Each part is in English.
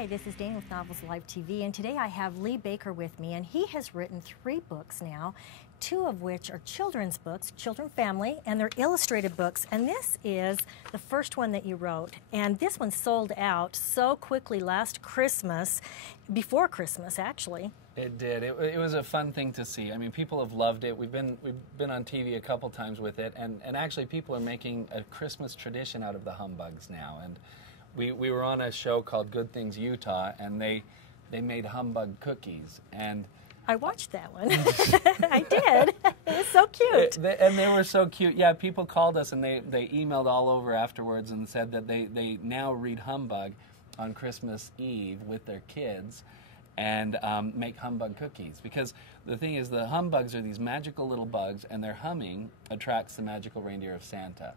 Hi, this is Dayna with Novels Live TV, and today I have Lee Baker with me, and he has written 3 books now, 2 of which are children's books, children family, and they're illustrated books. And this is the first one that you wrote, and this one sold out so quickly last Christmas, before Christmas actually. It did. It was a fun thing to see. I mean, people have loved it. We've been on TV a couple times with it, and actually people are making a Christmas tradition out of the humbugs now. And we were on a show called Good Things Utah, and they made humbug cookies. And I watched that one. I did. It was so cute. And they were so cute. Yeah, people called us and they emailed all over afterwards and said that they now read humbug on Christmas Eve with their kids and make humbug cookies. Because the thing is, the humbugs are these magical little bugs, and their humming attracts the magical reindeer of Santa.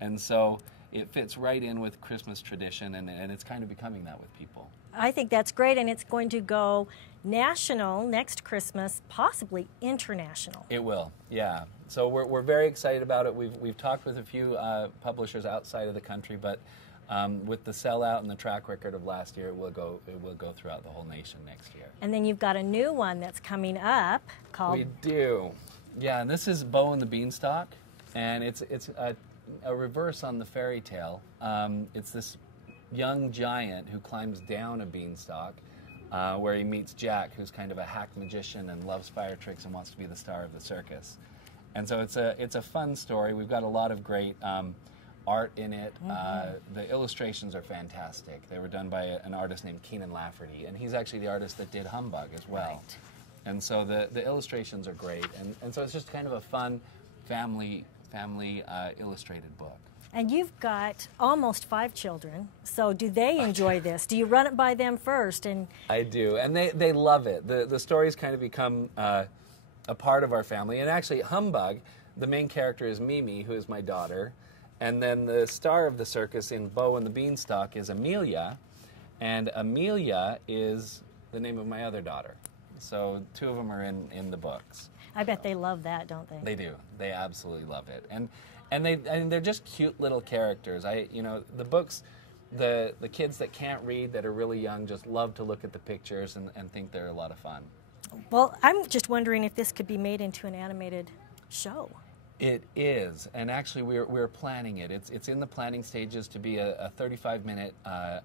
And so it fits right in with Christmas tradition, and it's kind of becoming that with people. I think that's great, and it's going to go national next Christmas, possibly international. It will, yeah. So we're very excited about it. We've talked with a few publishers outside of the country, but with the sellout and the track record of last year, it will go throughout the whole nation next year. And then you've got a new one that's coming up called... We do. Yeah, and this is Bo and the Beanstalk, and it's a reverse on the fairy tale. It's this young giant who climbs down a beanstalk where he meets Jack, who's kind of a hack magician and loves fire tricks and wants to be the star of the circus. And so it's a fun story. We've got a lot of great art in it. The illustrations are fantastic. They were done by an artist named Keenan Lafferty, and he's actually the artist that did Humbug as well. Right. And so the illustrations are great, and so it's just kind of a fun family illustrated book. And you've got almost 5 children, so do they enjoy this? Do you run it by them first? And I do, and they love it. The stories kind of become a part of our family. And actually, Humbug, the main character is Mimi, who is my daughter, and then the star of the circus in Bo and the Beanstalk is Amelia, and Amelia is the name of my other daughter. So 2 of them are in the books. I bet they love that, don't they? They do. They absolutely love it, and they're just cute little characters. The books, the kids that can't read, that are really young, just love to look at the pictures and think they're a lot of fun. Well, I'm just wondering if this could be made into an animated show. It is, and actually we're planning it. It's in the planning stages to be a 35-minute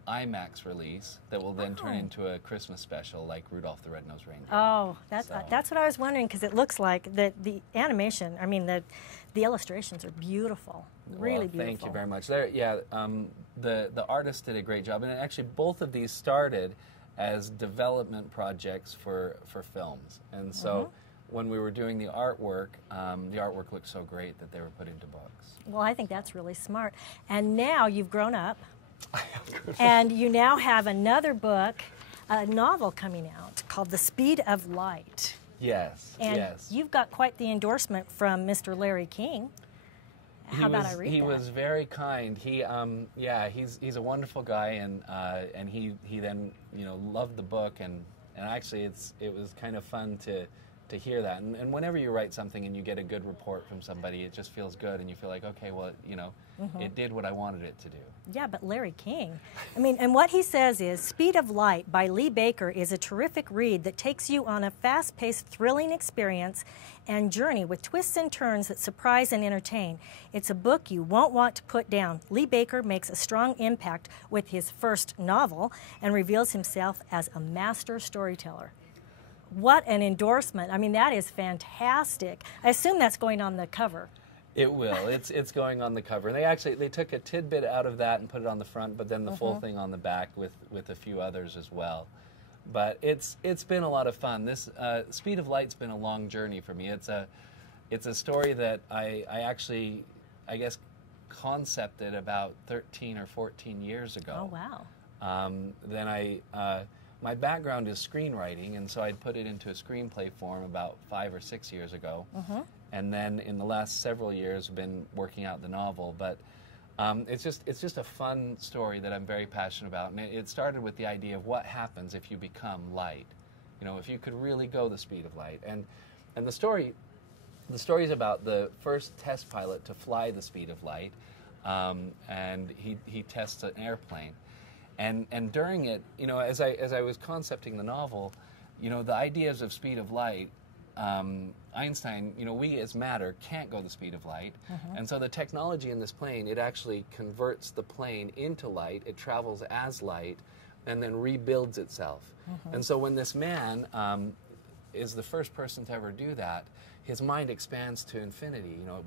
IMAX release that will then turn into a Christmas special like Rudolph the Red-Nosed Reindeer. Oh, that's what I was wondering, because it looks like the animation, I mean the illustrations are beautiful, really beautiful. Thank you very much. The artist did a great job, and actually both of these started as development projects for films, and so. When we were doing the artwork looked so great that they were put into books. Well, I think that's really smart. And now you've grown up, and you now have another book, a novel coming out called The Speed of Light. Yes, and yes. You've got quite the endorsement from Mr. Larry King. How about I read that? He was very kind. He's a wonderful guy, and he then loved the book, and actually it was kind of fun to hear that. And whenever you write something and you get a good report from somebody, it just feels good, and you feel like, okay, well, it did what I wanted it to do. Yeah, but Larry King, I mean, and what he says is, Speed of Light by Lee Baker is a terrific read that takes you on a fast-paced, thrilling experience and journey with twists and turns that surprise and entertain. It's a book you won't want to put down. Lee Baker makes a strong impact with his first novel and reveals himself as a master storyteller. What an endorsement. I mean, that is fantastic. I assume that's going on the cover. It will. It's going on the cover. They took a tidbit out of that and put it on the front, but then the full thing on the back with a few others as well. But it's been a lot of fun. This Speed of Light's been a long journey for me. It's a story that I actually, I guess, concepted about 13 or 14 years ago. Oh, wow. Then my background is screenwriting, and so I'd put it into a screenplay form about 5 or 6 years ago. And then in the last several years, I've been working out the novel. But it's just a fun story that I'm very passionate about. And it started with the idea of what happens if you become light. If you could really go the speed of light. And the story is about the first test pilot to fly the speed of light, and he tests an airplane. And during it, you know, as I was concepting the novel, you know, the ideas of speed of light, Einstein, you know, we as matter can't go the speed of light. And so the technology in this plane, it actually converts the plane into light. It travels as light and then rebuilds itself. And so when this man is the first person to ever do that, his mind expands to infinity. You know,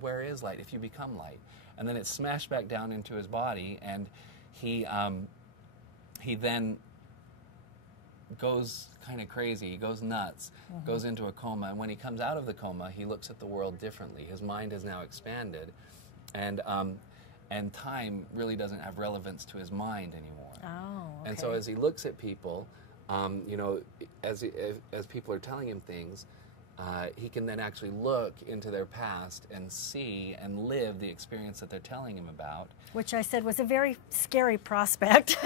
where is light if you become light? And then it's smashed back down into his body, and he then goes kind of crazy. He goes nuts, goes into a coma, and when he comes out of the coma, he looks at the world differently. His mind has now expanded, and time really doesn't have relevance to his mind anymore. Oh, okay. And so as he looks at people, you know, as people are telling him things, he can then actually look into their past and see and live the experience that they're telling him about. Which I said was a very scary prospect.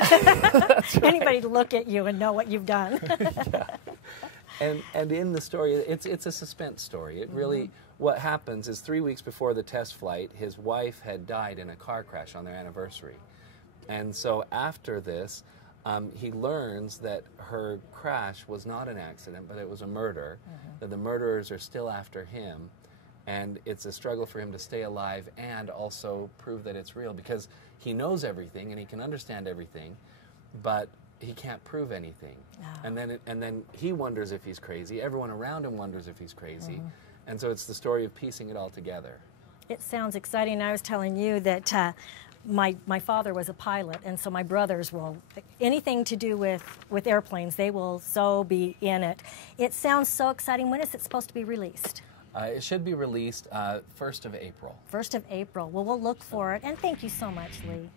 Anybody to look at you and know what you've done. And in the story, it's a suspense story. It really, what happens is 3 weeks before the test flight, his wife had died in a car crash on their anniversary. And so after this, he learns that her crash was not an accident, but it was a murder, that the murderers are still after him, and it's a struggle for him to stay alive and also prove that it's real, because he knows everything and he can understand everything, but he can't prove anything. And then he wonders if he's crazy. Everyone around him wonders if he's crazy. And so it's the story of piecing it all together. It sounds exciting. I was telling you that my father was a pilot, and so my brothers will, anything to do with airplanes, they will so be in it. It sounds so exciting. When is it supposed to be released? It should be released 1st of April. 1st of April. Well, we'll look for it, and thank you so much, Lee.